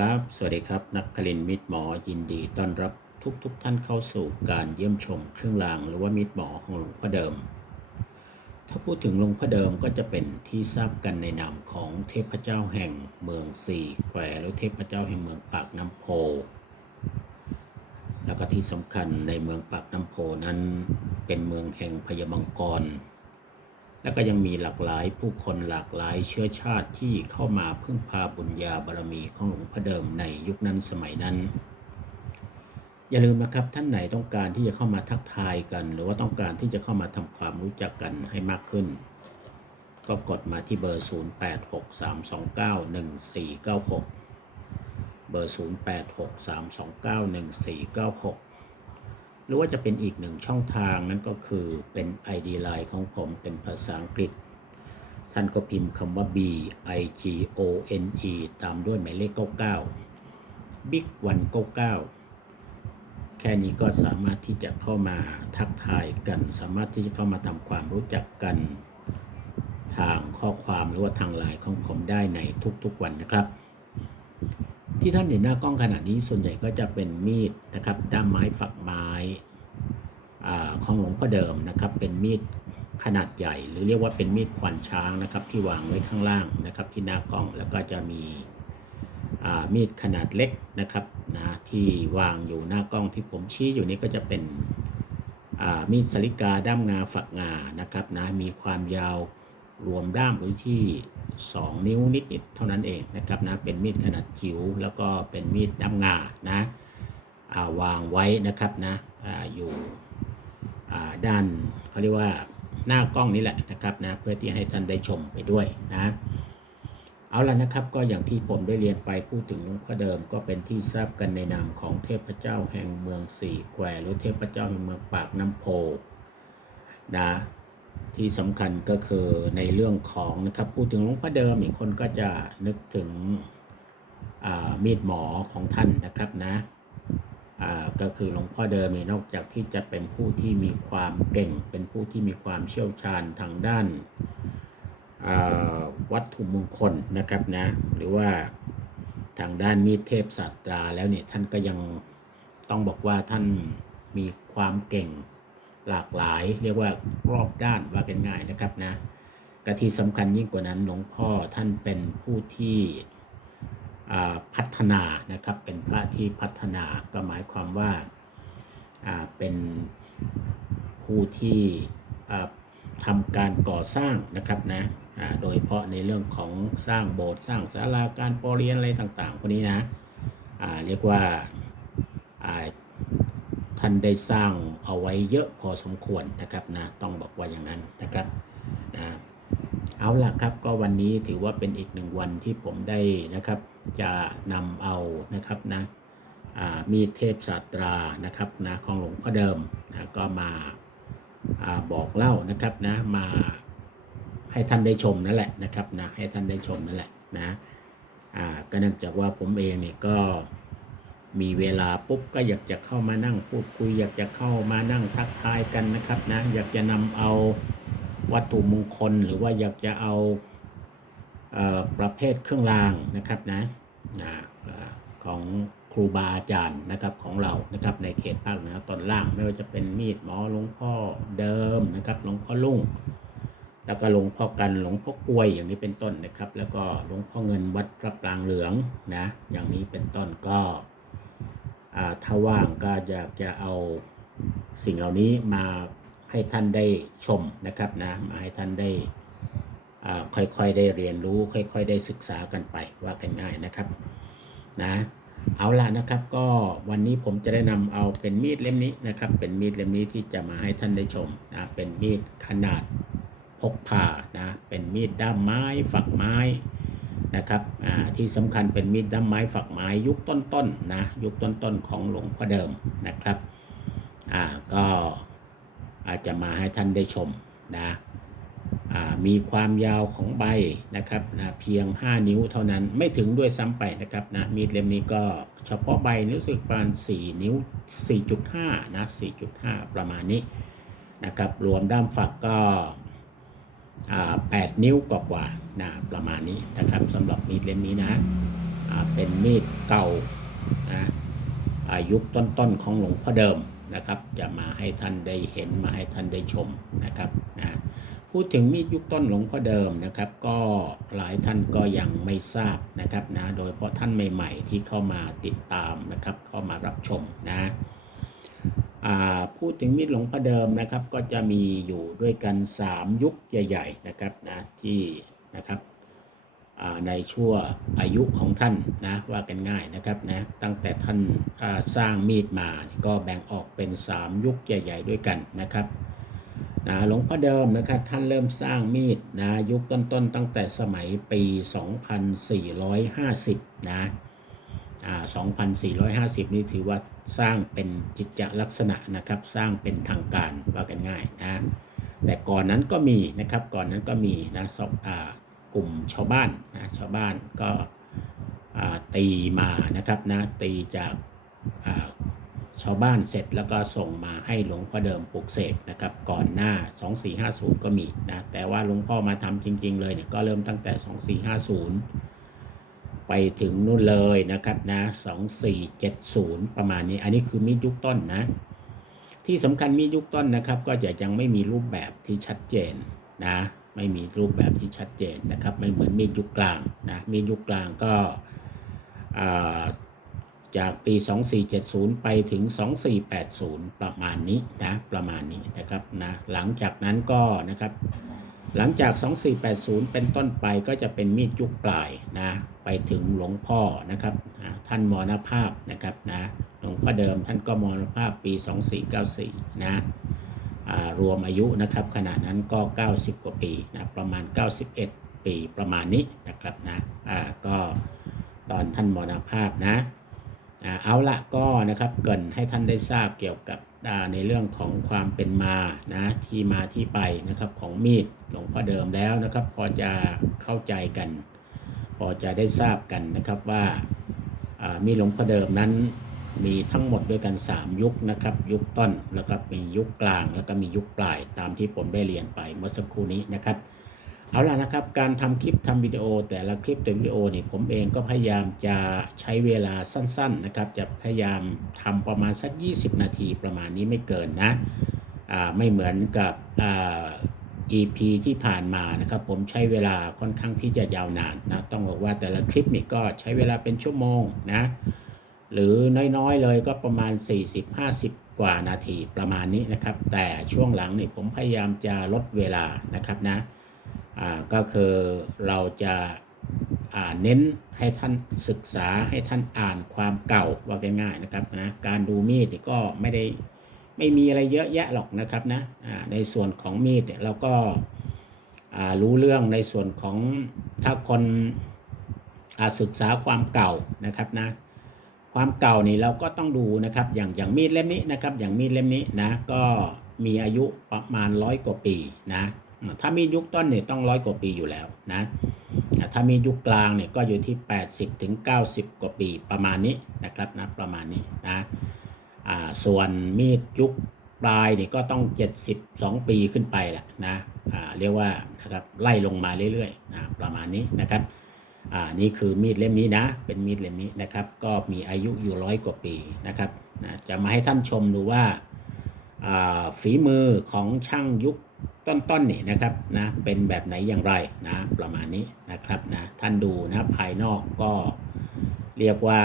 ครับ สวัสดีครับ นักคลินมิตรหมอยินดีต้อนรับทุกทุกท่านเข้าสู่การเยี่ยมชมเครื่องรางหรือว่ามิตรหมอของหลวงพ่อเดิม ถ้าพูดถึงหลวงพ่อเดิมก็จะเป็นที่ทราบกันในนามของเทพเจ้าแห่งเมืองสี่แควหรือเทพเจ้าแห่งเมืองปากน้ำโพ แล้วก็ที่สำคัญในเมืองปากน้ำโพนั้นเป็นเมืองแห่งพญามังกร แล้วก็ยังมีหลากหลายผู้คนหลากหลายเชื้อชาติที่เข้ามาพึ่งพาบุญญาบารมีของหลวงพ่อเดิมในยุคนั้นสมัยนั้น อย่าลืมนะครับท่านไหนต้องการที่จะเข้ามาทักทายกัน หรือว่าต้องการที่จะเข้ามาทำความรู้จักกันให้มากขึ้น ก็กดมาที่เบอร์ 0863291496 เบอร์ 0863291496 หรือว่าจะเป็นอีกหนึ่งช่องทางนั่นก็คือเป็น ID Line ของผมเป็นภาษาอังกฤษ ท่านก็พิมพ์คำว่า B I G O N E ตามด้วยหมายเลข 99 Big 199 แค่นี้ก็สามารถที่จะเข้ามาทักทายกัน สามารถที่จะเข้ามาทำความรู้จักกัน ทางข้อความหรือว่าทางไลน์ของผมได้ในทุกๆวันนะครับ ที่ท่านเห็นหน้ากล้องขณะนี้ส่วนใหญ่ก็จะเป็นมีดนะครับด้ามไม้ฝักไม้ของหลวงพ่อเดิมนะครับ เป็นมีดขนาดใหญ่ หรือเรียกว่าเป็นมีดขวัญช้างนะครับ ที่วางไว้ข้างล่างนะครับ ที่หน้ากล้องแล้วก็จะมีมีดขนาดเล็กนะครับนะที่วางอยู่หน้ากล้องที่ผมชี้อยู่นี้ก็จะเป็นมีดสลิกาด้ามงาฝักงานะครับนะมีความยาวรวมด้ามอยู่ที่ 2 นิ้วนิดๆเท่านั้นเองนะครับนะเป็นมีดขนาดจิ๋วแล้วก็เป็นมีดด้ามงานะาวางไว้นะครับนะออยู่ด้านเขาเรียกว่าหน้ากล้องนี้แหละนะครับนะเพื่อที่ให้ท่านได้ชมไปด้วยนะเอาละนะครับก็อย่างที่ผมได้เรียนไปพูดถึงหลวงพ่อเดิมก็เป็นที่ทราบกันในนามของเทพเจ้าแห่งเมืองสี่แควหรือเทพเจ้าแห่งเมืองปากน้ำโพนะ ที่สำคัญก็คือในเรื่องของนะครับพูดถึงหลวงพ่อเดิมอีกคนก็จะนึกถึงมีดหมอของท่านนะครับนะก็คือหลวงพ่อเดิมนี่นอกจากที่จะเป็นผู้ที่มีความเก่ง เป็นผู้ที่มีความเชี่ยวชาญทางด้านวัตถุมงคลนะครับนะหรือว่าทางด้านมีดเทพศาสตราแล้วเนี่ยท่านก็ยังต้องบอกว่าท่านมีความเก่ง หลากหลาย เรียกว่ารอบด้านว่ากันง่ายนะครับนะกะที่สำคัญยิ่งกว่านั้นหลวงพ่อท่านเป็นผู้ที่พัฒนานะครับเป็นพระที่พัฒนาก็หมายความว่าเป็นผู้ที่ทำการก่อสร้างนะครับนะโดยเฉพาะในเรื่องของสร้างโบสถ์สร้างศาลาการประเรียนอะไรต่างๆพวกนี้นะเรียกว่า ท่านได้สร้างเอาไว้เยอะพอสมควรนะครับนะต้องบอกว่าอย่างนั้นนะครับนะเอาล่ะครับก็วันนี้ถือว่าเป็นอีกหนึ่งวันที่ผมได้นะครับ จะนำเอานะครับนะมีดเทพศาสตรานะครับนะของหลวงพ่อเดิมนะก็มาอาบอกเล่านะครับนะมาให้ท่านได้ชมนั่นแหละนะครับนะให้ท่านได้ชมนั่นแหละนะก็เนื่องจากว่าผมเองเนี่ยก็ มีเวลาปุ๊บก็อยากจะเข้ามานั่งพูดคุย อยากจะเข้ามานั่งทักทายกันนะครับนะ อยากจะนำเอาวัตถุมงคลหรือว่าอยากจะเอาเอ่อประเภทเครื่องรางนะครับนะนะของครูบาอาจารย์นะครับของเรานะครับในเขตภาคเหนือตอนล่างไม่ว่าจะเป็นมีดหมอหลวงพ่อเดิมนะครับหลวงพ่อลุ่ง แล้วก็หลวงพ่อกันหลวงพ่อกล้วยอย่างนี้เป็นต้นนะครับ แล้วก็หลวงพ่อเงินวัดพระปรางเหลืองนะอย่างนี้เป็นต้นก็ ถ้าว่างก็อยากจะเอาสิ่งเหล่านี้มาให้ท่านได้ชมนะครับนะมาให้ท่านได้ค่อยๆได้เรียนรู้ ค่อยๆได้ศึกษากันไปว่ากันง่ายนะครับนะเอาละนะครับก็วันนี้ผมจะได้นำเอาเป็นมีดเล่มนี้นะครับ เป็นมีดเล่มนี้ที่จะมาให้ท่านได้ชมนะเป็นมีดขนาดพกพานะเป็นมีดด้ามไม้ฝักไม้ นะครับอ่าที่สำคัญเป็นมีดด้ามไม้ฝักไม้ยุคต้นๆนะยุคต้นๆของหลวงพ่อเดิมนะครับอ่าก็อาจจะมาให้ท่านได้ชมนะอ่ามีความยาวของใบนะครับนะเพียง 5 นิ้วเท่านั้นไม่ถึงด้วยซ้ำไปนะครับนะมีดเล่มนี้ก็เฉพาะใบรู้สึกประมาณ 4 นิ้ว 4.5 นะ 4.5 ประมาณนี้นะครับรวมด้ามฝักก็ 8 นิ้วกว่า นะ ประมาณนี้นะครับสำหรับมีดเล่มนี้นะ เป็นมีดเก่า นะอายุคต้นๆของหลวงพ่อเดิมนะครับ จะมาให้ท่านได้เห็นมาให้ท่านได้ชมนะครับนะพูดถึงมีดยุคต้นหลวงพ่อเดิมนะครับ ก็หลายท่านก็ยังไม่ทราบนะครับนะ โดยเฉพาะท่านใหม่ ๆ ที่เข้ามาติดตามนะครับ เข้ามารับชมนะ พูดถึงมีดหลวงพ่อเดิมนะครับ ก็จะมีอยู่ด้วยกัน 3 ยุคใหญ่ ๆนะครับนะที่นะครับในชั่วอายุของท่านนะว่ากันง่ายนะครับนะตั้งแต่ท่านาสร้างมีดมาก็แบ่งออกเป็น 3 ยุคใหญ่ ๆ ด้วยกันนะครับนะหลวงพ่อเดิมนะครับท่านเริ่มสร้างมีดนะยุคต้นๆ ตั้งแต่สมัยปี 2450 นะอ่า 2,450 นี่ถือว่าสร้างเป็นจิตจลักษณะนะครับ สร้างเป็นทางการว่ากันง่ายนะแต่ก่อนนั้นก็มีนะครับก่อนนั้นก็มีนะสอบกลุ่มชาวบ้านนะชาวบ้านก็ตีมานะครับนะตีจากาชาวบ้านเสร็จแล้วก็ส่งมาให้หลวงพ่อเดิมปลุกเสกนะครับก่อนหน้า 2450 ก็มีนะแต่ว่าหลวงพ่อมาทำจริง ๆ เลยเนี่ยก็เริ่มตั้งแต่ 2450 ไปถึงนู่นเลยนะครับนะ2470 ประมาณนี้ อันนี้คือมีดยุคต้นนะ ที่สำคัญมีดยุคต้นนะครับ ก็จะยังไม่มีรูปแบบที่ชัดเจนนะ ไม่มีรูปแบบที่ชัดเจนนะครับ ไม่เหมือนมีดยุคกลางนะ มีดยุคกลางก็จากปี 2470 ไปถึง 2480 ประมาณนี้นะ ประมาณนี้นะครับนะ หลังจากนั้นก็นะครับ หลังจาก 2480 เป็นต้นไปก็จะเป็นมีดยุคปลายนะไปถึงหลวงพ่อนะครับนะท่านมรณภาพนะครับนะหลวงพ่อเดิมท่านก็มรณภาพปี 2494 นะรวมอายุนะครับขณะนั้นก็ 90 กว่าปีนะประมาณ 91 ปีประมาณนี้นะครับนะอ่าก็ตอนท่านมรณภาพนะอ่าเอาละก็นะครับเกินให้ท่านได้ทราบเกี่ยวกับ ในเรื่องของความเป็นมานะที่มาที่ไปนะครับของมีดหลวงพ่อเดิมแล้วนะครับ พอจะเข้าใจกัน พอจะได้ทราบกันนะครับว่ามีดหลวงพ่อเดิมนั้นมีทั้งหมดด้วยกัน 3 ยุคนะครับ ยุคต้นแล้วก็มียุคกลางแล้วก็มียุคปลายตามที่ผมได้เรียนไปเมื่อสักครู่นี้นะครับ เอาล่ะนะครับ การทำคลิปทำวิดีโอ แต่ละคลิปแต่วิดีโอนี่ผมเองก็พยายามจะใช้เวลาสั้นๆนะครับ จะพยายามทำประมาณสัก 20 นาทีประมาณนี้ไม่เกินนะอ่าไม่เหมือนกับอ่า EP ที่ผ่านมานะครับ ผมใช้เวลาค่อนข้างที่จะยาวนานนะต้องบอกว่าแต่ละคลิปนี่ก็ใช้เวลาเป็นชั่วโมงนะหรือน้อยๆเลยก็ประมาณ 40-50 กว่านาทีประมาณนี้นะครับ แต่ช่วงหลังนี่ผมพยายามจะลดเวลานะครับนะ ก็คือเราจะเน้นให้ท่านศึกษาให้ท่านอ่านความเก่าว่าง่ายๆนะครับนะการดูมีดก็ไม่ได้ไม่มีอะไรเยอะแยะหรอกนะครับนะในส่วนของมีดเราก็รู้เรื่องในส่วนของถ้าคนาศึกษาความเก่านะครับนะความเก่านี่เราก็ต้องดูนะครับอย่างอย่างมีดเล่มนี้นะครับอย่างมีดเล่มนี้นะก็มีอายุประมาณร้อยกว่าปีนะ ถ้ามียุคต้นเนี่ยต้องร้อยกว่าปีอยู่แล้วนะถ้ามียุคกลางเนี่ยก็อยู่ที่ 80ถึง90 กว่าปีประมาณนี้นะครับนะประมาณนี้นะส่วนมีดยุคปลายเนี่ยก็ต้อง 72 ปีขึ้นไปแหละนะเรียกว่านะครับไล่ลงมาเรื่อยๆนะประมาณนี้นะครับนี่คือมีดเล่มนี้นะ เป็นมีดเล่มนี้นะครับ ก็มีอายุอยู่ร้อยกว่าปีนะครับนะจะมาให้ท่านชมดูว่าฝีมือของช่างยุค ต้นๆนี่นะครับนะเป็นแบบไหนอย่างไรนะประมาณนี้นะครับนะท่านดูนะภายนอกก็เรียกว่า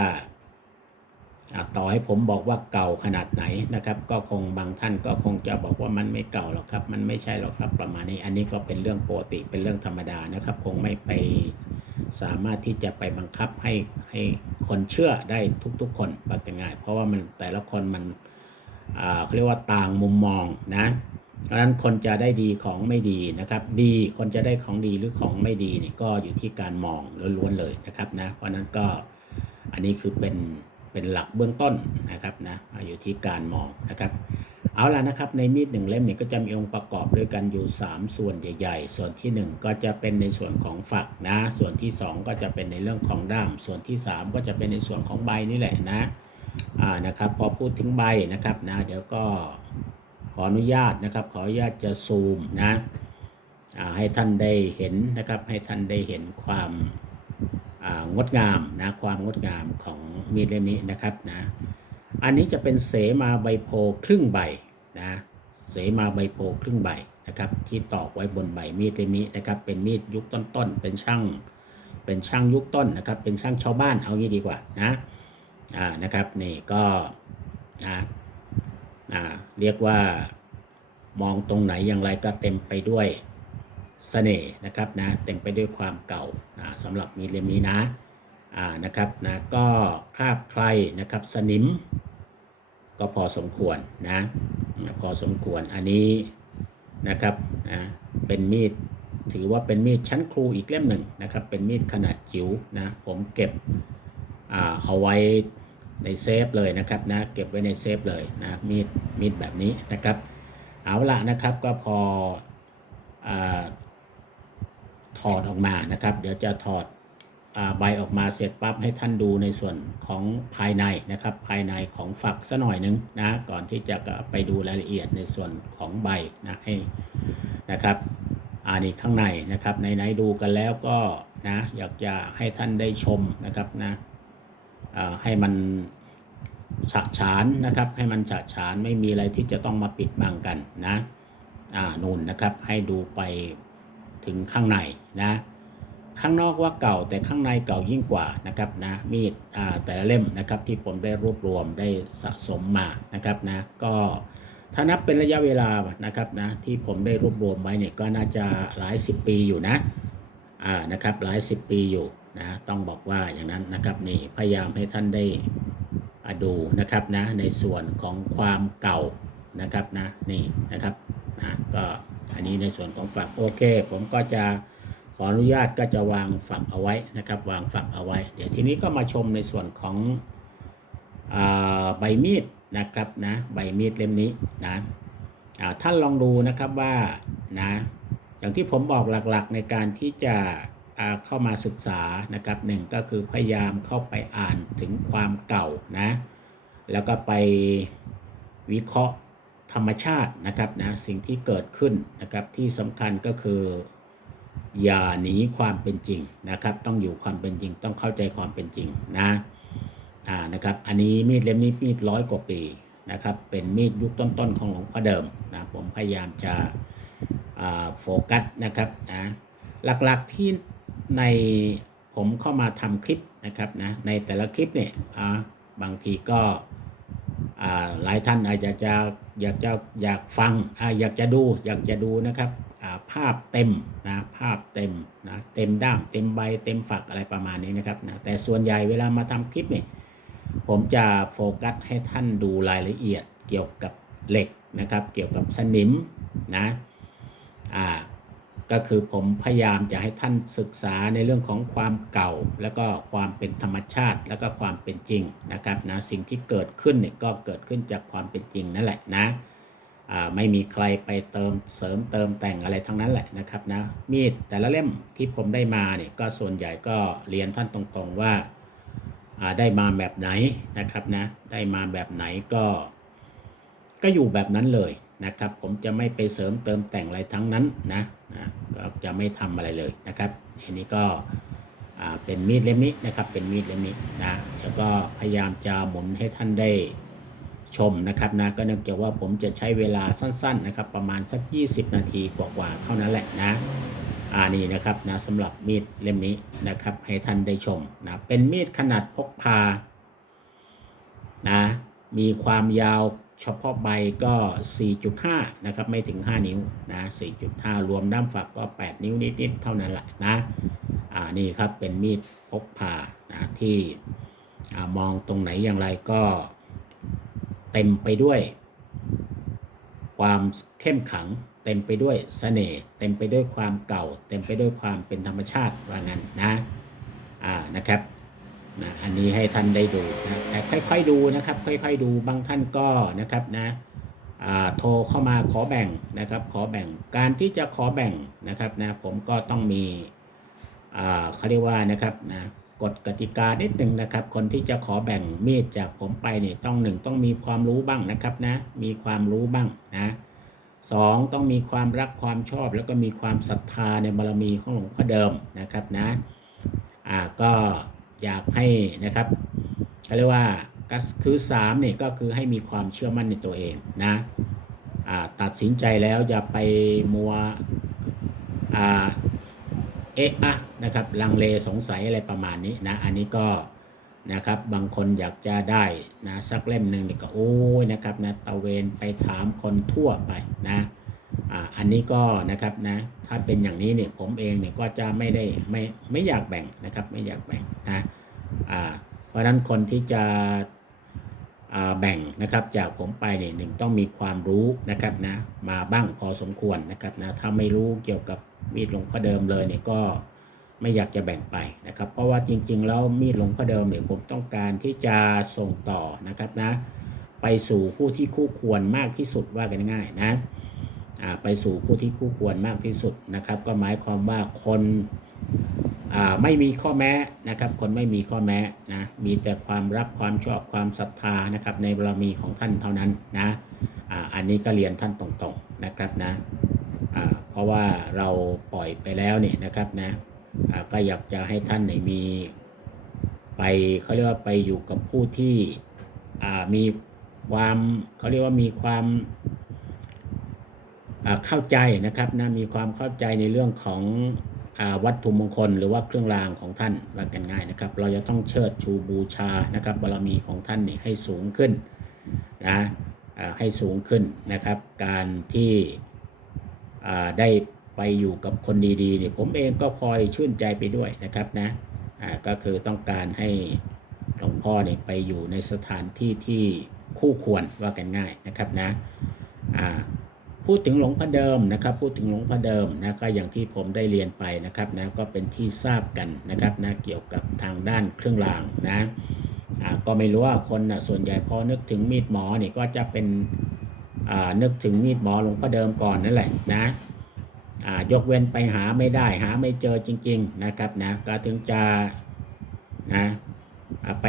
ต่อให้ผมบอกว่าเก่าขนาดไหนนะครับ ก็คงบางท่านก็คงจะบอกว่ามันไม่เก่าหรอกครับ มันไม่ใช่หรอกครับประมาณนี้ อันนี้ก็เป็นเรื่องปกติเป็นเรื่องธรรมดานะครับ คงไม่ไปสามารถที่จะไปบังคับให้ให้คนเชื่อได้ทุก ๆ คนว่ากันง่ายเพราะว่ามันแต่ละคนมันอ่าเขาเรียกว่าต่างมุมมองนะ เพราะนั้นคนจะได้ดีของไม่ดีนะครับ ดีคนจะได้ของดีหรือของไม่ดีนี่ก็อยู่ที่การมองล้วนๆเลยนะครับนะเพราะนั้นก็อันนี้คือเป็นเป็นหลักเบื้องต้นนะครับนะอยู่ที่การมองนะครับเอาล่ะนะครับในมีดหนึ่งเล่มเนี่ยก็จะมีองค์ประกอบด้วยกันอยู่ 3 ส่วนใหญ่ ๆ ส่วนที่ 1 ก็จะเป็นในส่วนของฝักนะ ส่วนที่ 2 ก็จะเป็นในเรื่องของด้าม ส่วนที่ 3 ก็จะเป็นในส่วนของใบนี่แหละนะอ่านะครับพอพูดถึงใบนะครับนะเดี๋ยวก็ ออนุญาตนะครับ ขออนุญาตจะซูมนะให้ท่านได้เห็นนะครับ ให้ท่านได้เห็นความงดงามนะความงดงามของมีดเล่มนี้นะครับนะอันนี้จะเป็นเสมาใบโพครึ่งใบนะเสมาใบโพครึ่งใบนะครับที่ตอกไว้บนใบมีดเล่มนี้นะครับ เป็นมีดยุคต้นๆเป็นช่างเป็นช่างยุคต้นนะครับ เป็นช่างชาวบ้านเอางี้ดีกว่านะอ่านะครับนี่ก็นะ เรียกว่ามองตรงไหนอย่างไรก็เต็มไปด้วยเสน่ห์นะครับนะเต็มไปด้วยความเก่านะสำหรับมีเล่มนี้นะอ่านะครับนะก็คราบใครนะครับสนิม ก็พอสมควรนะนะพอสมควรอันนี้นะครับนะเป็นมีดถือว่าเป็นมีดชั้นครูอีกเล่มหนึ่งนะครับ เป็นมีดขนาดจิ๋วนะผมเก็บอเอาไว้ ในเซฟเลยนะครับนะเก็บไว้ในเซฟเลยนะมีดมีดแบบนี้นะครับ เอาละนะครับก็พออถอดออกมานะครับ เดี๋ยวจะถอดอใบออกมาเสร็จปั๊บให้ท่านดูในส่วนของภายในนะครับ ภายในของฝักสัหน่อยนึงนะก่อนที่จะไปดูรายละเอียดในส่วนของใบนะให้นะครับอันนี้ข้างในนะครับไหนๆดูกันแล้วก็นะอยากจะให้ท่านได้ชมนะครับนะ ให้มันฉะฉานนะครับ ให้มันฉะฉานไม่มีอะไรที่จะต้องมาปิดบังกันนะอ่านูนนะครับให้ดูไปถึงข้างในนะข้างนอกว่าเก่าแต่ข้างในเก่ายิ่งกว่านะครับนะมีดแต่ละเล่มนะครับที่ผมได้รวบรวมได้สะสมมานะครับนะก็ถ้านับเป็นระยะเวลานะครับนะที่ผมได้รวบรวมไว้เนี่ยก็น่าจะหลายสิบปีอยู่นะอ่านะครับหลายสิบปีอยู่ นะต้องบอกว่าอย่างนั้นนะครับนี่พยายามให้ท่านได้อดูนะครับนะในส่วนของความเก่านะครับนะนี่นะครับนะก็อันนี้ในส่วนของฝักโอเค ผมก็จะขออนุญาตก็จะวางฝักเอาไว้นะครับ วางฝักเอาไว้ เดี๋ยวทีนี้ก็มาชมในส่วนของอใบมีดนะครับนะใบมีดเล่มนี้นะท่านลองดูนะครับว่านะอย่างที่ผมบอกหลักๆในการที่จะ เข้ามาศึกษานะครับหนึ่งก็คือพยายามเข้าไปอ่านถึงความเก่านะแล้วก็ไปวิเคราะห์ธรรมชาตินะครับนะสิ่งที่เกิดขึ้นนะครับที่สำคัญก็คืออย่าหนีความเป็นจริงนะครับ ต้องอยู่ความเป็นจริง ต้องเข้าใจความเป็นจริงนะอ่านะครับ อันนี้มีดเล่มนี้มีดร้อยกว่าปีนะครับ เป็นมีดยุคต้นๆของหลวงพ่อเดิมนะผมพยายามจะโฟกัสนะครับนะหลักๆที่ ในผมเข้ามาทำคลิปนะครับนะในแต่ละคลิปเนี่ยอ่าบางทีก็อ่าหลายท่านอาจจะจะอยากจะอยากฟังอ่าอยากจะดูอยากจะดูนะครับอ่าภาพเต็มนะภาพเต็มนะเต็มด้ามเต็มใบเต็มฝักอะไรประมาณนี้นะครับนะแต่ส่วนใหญ่เวลามาทำคลิปเนี่ยผมจะโฟกัสให้ท่านดูรายละเอียดเกี่ยวกับเหล็กนะครับ เกี่ยวกับสนิมนะอ่า ก็คือผมพยายามจะให้ท่านศึกษาในเรื่องของความเก่า แล้วก็ความเป็นธรรมชาติ แล้วก็ความเป็นจริงนะครับนะสิ่งที่เกิดขึ้นเนี่ยก็เกิดขึ้นจากความเป็นจริงนั่นแหละนะไม่มีใครไปเติมเสริมเติมแต่งอะไรทั้งนั้นแหละนะครับนะมีดแต่ละเล่มที่ผมได้มาเนี่ยก็ส่วนใหญ่ก็เรียนท่านตรงๆว่าได้มาแบบไหนนะครับนะได้มาแบบไหนก็ก็อยู่แบบนั้นเลย นะครับ ผมจะไม่ไปเสริมเติมแต่งอะไรทั้งนั้นนะนะก็จะไม่ทำอะไรเลยนะครับอันนี้ก็เป็นมีดเล่มนี้นะครับ เป็นมีดเล่มนี้นะแล้วก็พยายามจะหมุนให้ท่านได้ชมนะครับนะก็เนื่องจากว่าผมจะใช้เวลาสั้น ๆ นะครับ ประมาณสัก 20 นาทีกว่าๆเท่านั้นแหละนะอ่านี่นะครับนะสำหรับมีดเล่มนี้นะครับ ให้ท่านได้ชมนะเป็นมีดขนาดพกพานะมีความยาว เฉพาะใบก็ 4.5 นะครับ ไม่ถึง 5 นิ้วนะ 4.5 รวมด้ามฝักก็ 8 นิ้วนิดๆ เท่านั้นแหละนะ อ่า นี่ครับเป็นมีดพกพานะที่อ่ามองตรงไหนอย่างไรก็เต็มไปด้วย ความเข้มขัง เต็มไปด้วยเสน่ห์เต็มไปด้วยความเก่า เต็มไปด้วยความเป็นธรรมชาติว่างั้นนะ อ่า นะครับ นะอันนี้ให้ท่านได้ดูนะแต่ค่อยๆดูนะครับ ค่อยๆดูบางท่านก็นะครับนะโทรเข้ามาขอแบ่งนะครับ ขอแบ่งการที่จะขอแบ่งนะครับนะผมก็ต้องมีเขาเรียกว่านะครับนะกฎกติกานิดหนึ่งนะครับ คนที่จะขอแบ่งมีดจากผมไปเนี่ยต้องหนึ่งต้องมีความรู้บ้างนะครับนะมีความรู้บ้างนะสองต้องมีความรักความชอบ แล้วก็มีความศรัทธาในบารมีของหลวงพ่อเดิมนะครับนะอ่าก็ อยากให้นะครับเขาเรียกว่าก็คือ3เนี่ยก็คือให้มีความเชื่อมั่นในตัวเองนะตัดสินใจแล้วอย่าไปมัวเอ๊ะอะนะครับลังเลสงสัยอะไรประมาณนี้นะอันนี้ก็นะครับบางคนอยากจะได้นะสักเล่มหนึ่งนี่ก็โอ้ยนะครับนะตะเวนไปถามคนทั่วไปนะ อันนี้ก็นะครับนะถ้าเป็นอย่างนี้เนี่ยผมเองเนี่ยก็จะไม่ได้ไม่ไม่อยากแบ่งนะครับไม่อยากแบ่งนะเพราะนั้นคนที่จะแบ่งนะครับจากผมไปเนี่ยหนึ่งต้องมีความรู้นะครับนะมาบ้างพอสมควรนะครับนะถ้าไม่รู้เกี่ยวกับมีดหลวงพ่อเดิมเลยเนี่ยก็ไม่อยากจะแบ่งไปนะครับ เพราะว่าจริง ๆ แล้วมีดหลวงพ่อเดิมเนี่ยผมต้องการที่จะส่งต่อนะครับนะไปสู่ผู้ที่คู่ควรมากที่สุดว่ากันง่ายนะ ไปสู่ผู้ที่คู่ควรมากที่สุดนะครับ ก็หมายความว่าคนไม่มีข้อแม้นะครับ คนไม่มีข้อแม้นะมีแต่ความรักความชอบความศรัทธานะครับ ในบารมีของท่านเท่านั้นนะอ,อันนี้ก็เรียนท่านตรงๆนะครับนะเพราะว่าเราปล่อยไปแล้วเนี่ยนะครับนะก็อยากจะให้ท่านเนี่ยมีไปเขาเรียกว่าไปอยู่กับผู้ที่มีความเขาเรียกว่ามีความ เข้าใจนะครับนะมีความเข้าใจในเรื่องของอวัตถุมงคลหรือว่าเครื่องรางของท่านว่ากันง่ายนะครับ เราจะต้องเชิดชูบูชานะครับบารมีของท่านนี่ให้สูงขึ้นนะให้สูงขึ้นนะครับ การที่ได้ไปอยู่กับคนดีๆเนี่ยผมเองก็คอยชื่นใจไปด้วยนะครับนะก็คือต้องการให้หลวงพ่อเนี่ยไปอยู่ในสถานที่ที่คู่ควรว่ากันง่ายนะครับนะอ่า พูดถึงหลวงพ่อเดิมนะครับ พูดถึงหลวงพ่อเดิมนะก็อย่างที่ผมได้เรียนไปนะครับนะก็เป็นที่ทราบกันนะครับนะเกี่ยวกับทางด้านเครื่องรางนะอ่าก็ไม่รู้ว่าคนนะส่วนใหญ่พอนึกถึงมีดหมอนี่ก็จะเป็นอ่านึกถึงมีดหมอหลวงพ่อเดิมก่อนนั่นแหละนะอ่ายกเว้นไปหาไม่ได้หาไม่เจอจริง ๆนะครับนะก็ถึงจะนะไป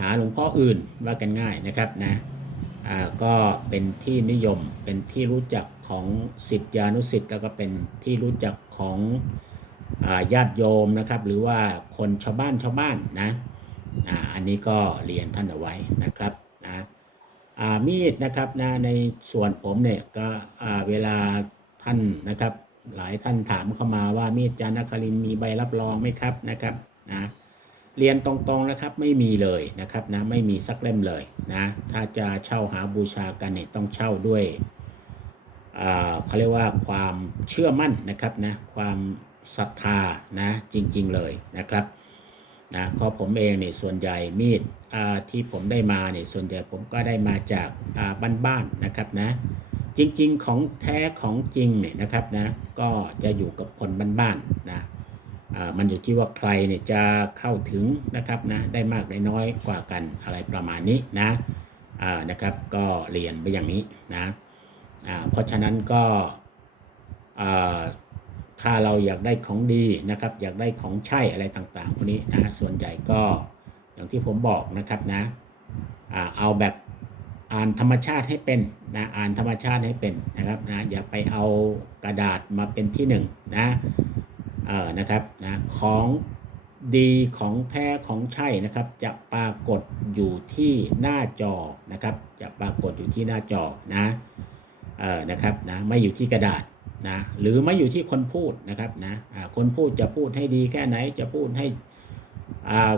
หาหลวงพ่ออื่นว่ากันง่ายนะครับนะ ก็เป็นที่นิยมเป็นที่รู้จักของสิทธิานุสิทธิ์แล้วก็เป็นที่รู้จักของญาติโยมนะครับ หรือว่าคนชาวบ้านชาวบ้านนะอันนี้ก็เรียนท่านเอาไว้นะครับนะมีดนะครับนะในส่วนผมเนี่ยก็เวลาท่านนะครับ หลายท่านถามเข้ามาว่ามีดจานครินมีใบรับรองไหมครับนะครับนะ เรียนตรงๆนะครับไม่มีเลยนะครับนะไม่มีสักเล่มเลยนะถ้าจะเช่าหาบูชากันเนี่ยต้องเช่าด้วยเขาเรียกว่าความเชื่อมั่นนะครับนะความศรัทธานะจริงๆเลยนะครับนะเพราะผมเองเนี่ยส่วนใหญ่มีดอ่าที่ผมได้มาเนี่ยส่วนใหญ่ผมก็ได้มาจากบ้านๆนะครับนะจริงๆของแท้ของจริงเนี่ยนะครับนะก็จะอยู่กับคนบ้านๆนะ มันอยู่ที่ว่าใครเนี่ยจะเข้าถึงนะครับนะได้มากได้น้อยกว่ากันอะไรประมาณนี้นะนะครับก็เรียนไปอย่างนี้นะเพราะฉะนั้นก็ถ้าเราอยากได้ของดีนะครับ อยากได้ของใช่อะไรต่างๆพวกนี้นะส่วนใหญ่ก็อย่างที่ผมบอกนะครับนะเอาแบบอ่านธรรมชาติให้เป็นนะอ่านธรรมชาติให้เป็นนะครับนะอย่าไปเอากระดาษมาเป็นที่หนึ่งนะ นะครับนะของดีของแท้ของใช่นะครับ จะปรากฏอยู่ที่หน้าจอนะครับ จะปรากฏอยู่ที่หน้าจอนะเอ่อนะครับนะไม่อยู่ที่กระดาษนะหรือไม่อยู่ที่คนพูดนะครับนะอ่าคนพูดจะพูดให้ดีแค่ไหนจะพูดให้อ่า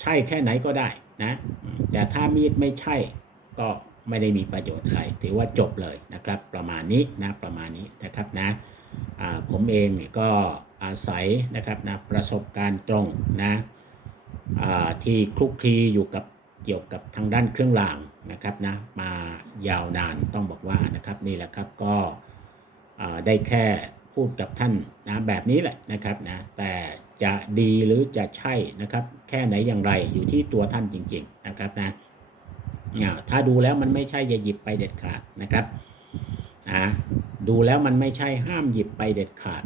ใช่แค่ไหนก็ได้นะแต่ถ้ามีดไม่ใช่ก็ไม่ได้มีประโยชน์อะไร ถือว่าจบเลยนะครับ ประมาณนี้นะประมาณนี้นะครับนะอ่าผมเองเนี่ยก็อาศัยนะครับนะประสบการณ์ตรงนะที่คลุกคลีอยู่กับเกี่ยวกับทางด้านเครื่องรางนะครับนะมายาวนานต้องบอกว่านะครับนี่แหละครับก็ได้แค่พูดกับท่านนะแบบนี้แหละนะครับนะแต่จะดีหรือจะใช่นะครับแค่ไหนอย่างไรอยู่ที่ตัวท่านจริง ๆนะครับนะถ้าดูแล้วมันไม่ใช่อย่าหยิบไปเด็ดขาดนะครับอะดูแล้วมันไม่ใช่ห้ามหยิบไปเด็ดขาด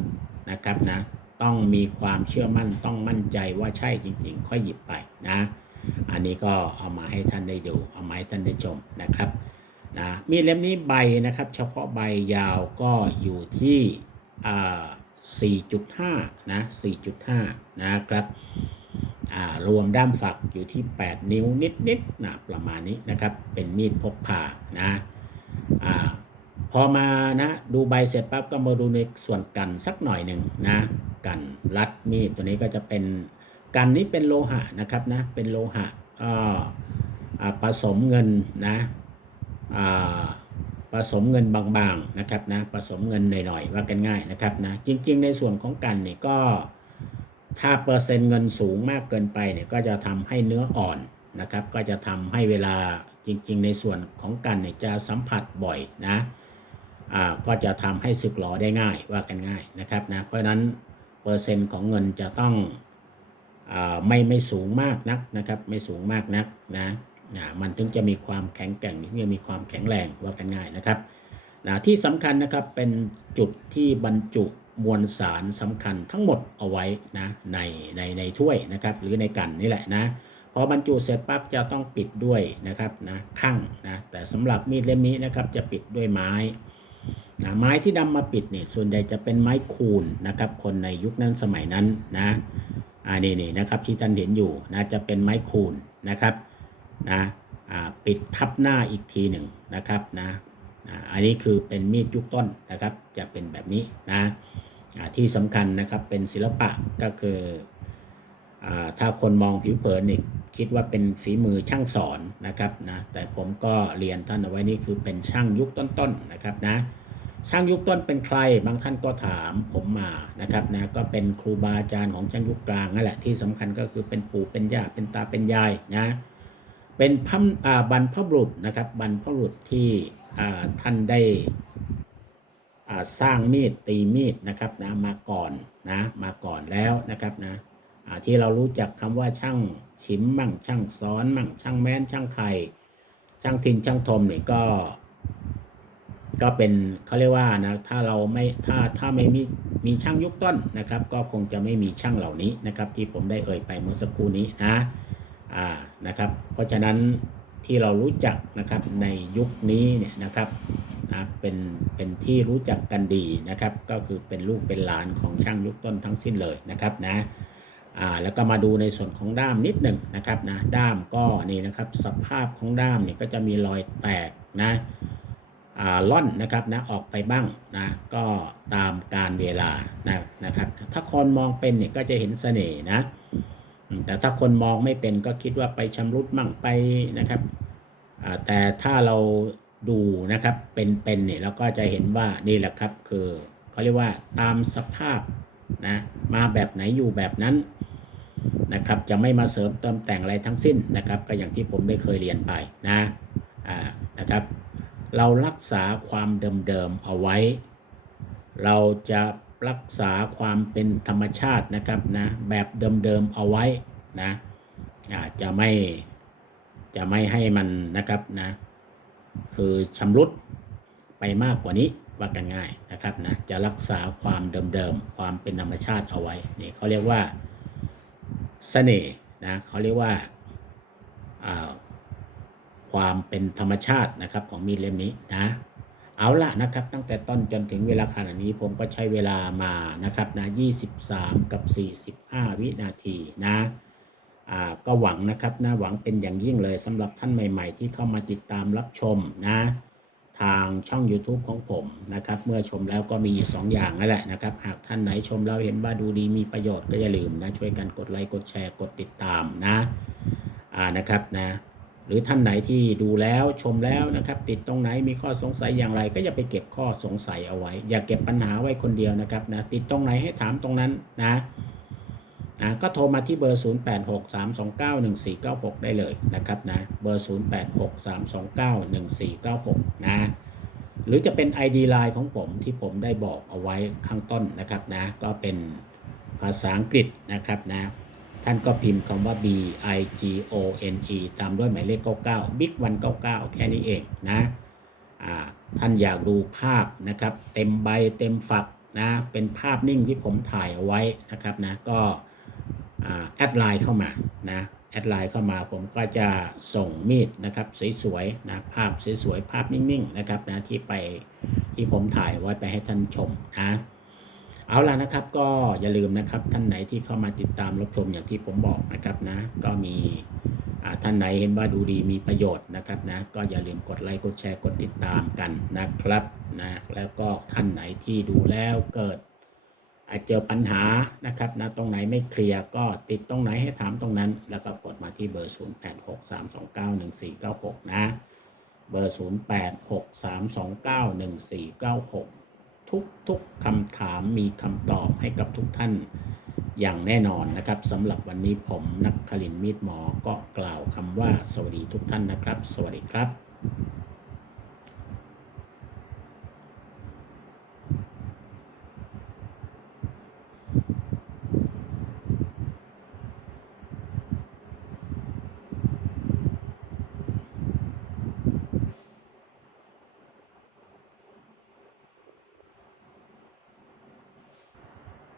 นะครับนะ ต้องมีความเชื่อมั่นต้องมั่นใจว่าใช่จริง ๆ ค่อยหยิบไปนะ อันนี้ก็เอามาให้ท่านได้ดู เอามาให้ท่านได้ชมนะครับนะมีดเล่มนี้ใบนะครับ เฉพาะใบยาวก็อยู่ที่อ่า4.5 นะ 4.5 นะครับอ่ารวมด้ามฝักอยู่ที่ 8 นิ้วนิดๆนะประมาณนี้นะครับ เป็นมีดพกพานะอ่า พอมานะดูใบเสร็จปั๊บก็มาดูในส่วนกันสักหน่อยหนึ่งนะกันรัดมีดตัวนี้ก็จะเป็นกันนี้เป็นโลหะนะครับนะเป็นโลหะออผสมเงินนะผสมเงินบางๆนะครับนะผสมเงินหน่อยๆว่ากันง่ายนะครับนะจริง ๆ ในส่วนของกันเนี่ยก็ถ้าเปอร์เซ็นต์เงินสูงมากเกินไปเนี่ยก็จะทำให้เนื้ออ่อนนะครับ ก็จะทำให้เวลาจริง ๆ ในส่วนของกันเนี่ยจะสัมผัสบ่อยนะ ก็จะทำให้สึกหรอได้ง่ายว่ากันง่ายนะครับนะเพราะฉะนั้นเปอร์เซ็นต์ของเงินจะต้องอไม่ไม่สูงมากนักนะครับไม่สูงมากนักนะมันถึงจะมีความแข็งแกร่งถึงจะมีความแข็งแรงว่ากันง่ายนะครับนะที่สำคัญนะครับเป็นจุดที่บรรจุมวลสารสำคัญทั้งหมดเอาไว้นะในในในถ้วยนะครับหรือในกันนี่แหละนะพอบรรจุเสร็จปั๊บจะต้องปิดด้วยนะครับนะข้างนะแต่สำหรับมีดเล่มนี้นะครับจะปิดด้วยไม้ นะไม้ที่นำมาปิดเนี่ยส่วนใหญ่จะเป็นไม้คูนนะครับคนในยุคนั้นสมัยนั้นนะอ่านี่นี่นะครับที่ท่านเห็นอยู่นะจะเป็นไม้คูนนะครับนะปิดทับหน้าอีกทีหนึ่งนะครับนะอันนี้คือเป็นมีดยุคต้นนะครับจะเป็นแบบนี้นะที่สำคัญนะครับเป็นศิลปะก็คืออถ้าคนมองผิวเผินนี่คิดว่าเป็นฝีมือช่างสอนนะครับนะแต่ผมก็เรียนท่านเอาไว้นี่คือเป็นช่างยุคต้นๆนะครับนะ ช่างยุคต้นเป็นใคร บางท่านก็ถามผมมานะครับนะก็เป็นครูบาอาจารย์ของช่างยุคกลางนั่นแหละที่สำคัญก็คือเป็นปู่เป็นย่าเป็นตาเป็นยายนะเป็นพัมอ่าบรรพบุรุษนะครับบรรพบุรุษที่อ่าท่านได้อ่าสร้างมีดตีมีดนะครับนะมาก่อนนะมาก่อนแล้วนะครับนะอ่าที่เรารู้จักคำว่าช่างฉิมมั่งช่างซ้อนมั่งช่างแม้นช่างไข่ช่างทินช่างทมเนี่ยก็ ก็เป็นเขาเรียกว่านะถ้าเราไม่ถ้าถ้าไม่มีมีช่างยุคต้นนะครับ ก็คงจะไม่มีช่างเหล่านี้นะครับ ที่ผมได้เอ่ยไปเมื่อสักครู่นี้นะอ่านะครับ เพราะฉะนั้นที่เรารู้จักนะครับในยุคนี้เนี่ยนะครับนะเป็นเป็นที่รู้จักกันดีนะครับ ก็คือเป็นลูกเป็นหลานของช่างยุคต้นทั้งสิ้นเลยนะครับนะอ่าแล้วก็มาดูในส่วนของด้ามนิดหนึ่งนะครับนะด้ามก็นี่นะครับสภาพของด้ามเนี่ยก็จะมีรอยแตกนะ ล่อนนะครับนะออกไปบ้างนะก็ตามการเวลานะนะครับ ถ้าคนมองเป็นเนี่ยก็จะเห็นเสน่ห์นะแต่ถ้าคนมองไม่เป็นก็คิดว่าไปชำรุดมั่งไปนะครับแต่ถ้าเราดูนะครับเป็นๆเนี่ยเราก็จะเห็นว่านี่แหละครับคือเขาเรียกว่าตามสภาพนะมาแบบไหนอยู่แบบนั้นนะครับจะไม่มาเสริมเติมแต่งอะไรทั้งสิ้นนะครับ ก็อย่างที่ผมได้เคยเรียนไปนะอ่านะครับ เรารักษาความเดิมๆเอาไว้ เราจะรักษาความเป็นธรรมชาตินะครับนะแบบเดิมๆเอาไว้นะจะไม่จะไม่ให้มันนะครับนะคือชำรุดไปมากกว่านี้ว่ากันง่ายนะครับนะจะรักษาความเดิมๆความเป็นธรรมชาติเอาไว้นี่เขาเรียกว่าเสน่ห์นะเขาเรียกว่าอ่า ความเป็นธรรมชาตินะครับของมีดเล่มนี้นะเอาละนะครับตั้งแต่ต้นจนถึงเวลาขณะนี้ผมก็ใช้เวลามานะครับนะ23 กับ 45 วินาทีนะอ่าก็หวังนะครับนะหวังเป็นอย่างยิ่งเลยสำหรับท่านใหม่ ๆ ที่เข้ามาติดตามรับชมนะทางช่อง YouTube ของผมนะครับเมื่อชมแล้วก็มีอยู่สองอย่างนั่นแหละนะครับ หากท่านไหนชมแล้วเห็นว่าดูดีมีประโยชน์ก็อย่าลืมนะช่วยกันกดไลค์กดแชร์กดติดตามนะอ่านะครับนะ หรือท่านไหนที่ดูแล้วชมแล้วนะครับ ติดตรงไหนมีข้อสงสัยอย่างไร ก็อย่าไปเก็บข้อสงสัยเอาไว้ อย่าเก็บปัญหาไว้คนเดียวนะครับนะติดตรงไหนให้ถามตรงนั้นนะนะก็โทรมาที่เบอร์ 0863291496 ได้เลยนะครับนะเบอร์ 0863291496 นะหรือจะเป็น ID Line ของผมที่ผมได้บอกเอาไว้ข้างต้นนะครับนะก็เป็นภาษาอังกฤษนะครับนะ ท่านก็พิมพ์คำว่า B I G O N E ตามด้วยหมายเลข 99 Big 199 แค่นี้เองนะท่านอยากดูภาพนะครับ เต็มใบเต็มฝักนะ เป็นภาพนิ่งที่ผมถ่ายเอาไว้นะครับนะ ก็แอดไลน์เข้ามานะแอดไลน์เข้ามาผมก็จะส่งมีดนะครับสวยๆนะภาพสวยๆภาพนิ่งๆนะครับนะที่ไปที่ผมถ่ายไว้ไปให้ท่านชมนะ เอาล่ะนะครับ ก็อย่าลืมนะครับ ท่านไหนที่เข้ามาติดตามรับชมอย่างที่ผมบอกนะครับนะ ก็มีท่านไหนเห็นว่าดูดีมีประโยชน์นะครับนะ ก็อย่าลืมกดไลค์กดแชร์กดติดตามกันนะครับนะแล้วก็ท่านไหนที่ดูแล้วเกิดอาจเจอปัญหานะครับนะตรงไหนไม่เคลียร์ก็ติดตรงไหนให้ถามตรงนั้น แล้วก็กดมาที่เบอร์ 0863291496 นะ เบอร์ 0863291496 ทุกๆคำถามมีคำตอบให้กับทุกท่านอย่างแน่นอนนะครับสำหรับวันนี้ผมนักคลินมีดหมอก็กล่าวคำว่าสวัสดีทุกท่านนะครับ สวัสดีครับ